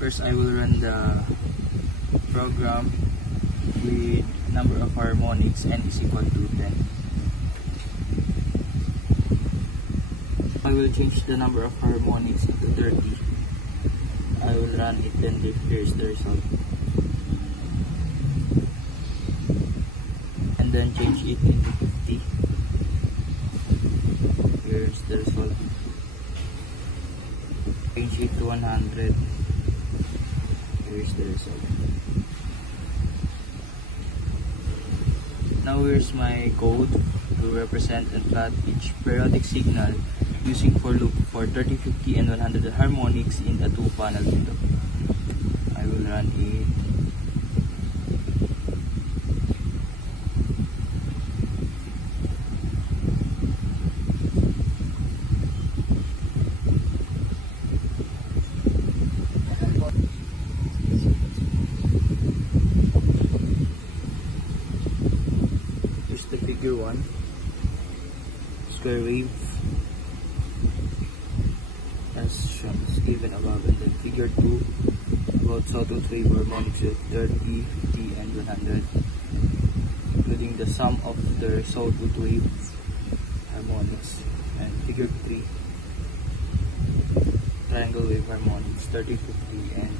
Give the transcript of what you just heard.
First, I will run the program with number of harmonics n is equal to 10. I will change the number of harmonics to 30. I will run it, then here's the result. And then change it into 50. Here's the result. Change it to 100. Here's the result. Now here's my code to represent and plot each periodic signal using for loop for 30, 50, and 100 harmonics in a 2-panel window. I will run it. Here's the figure 1, square wave as shown as given above, and then figure 2 about sawtooth wave harmonics of 30, 50, and 100, including the sum of their sawtooth wave harmonics, and figure 3 triangle wave harmonics 30, 50, and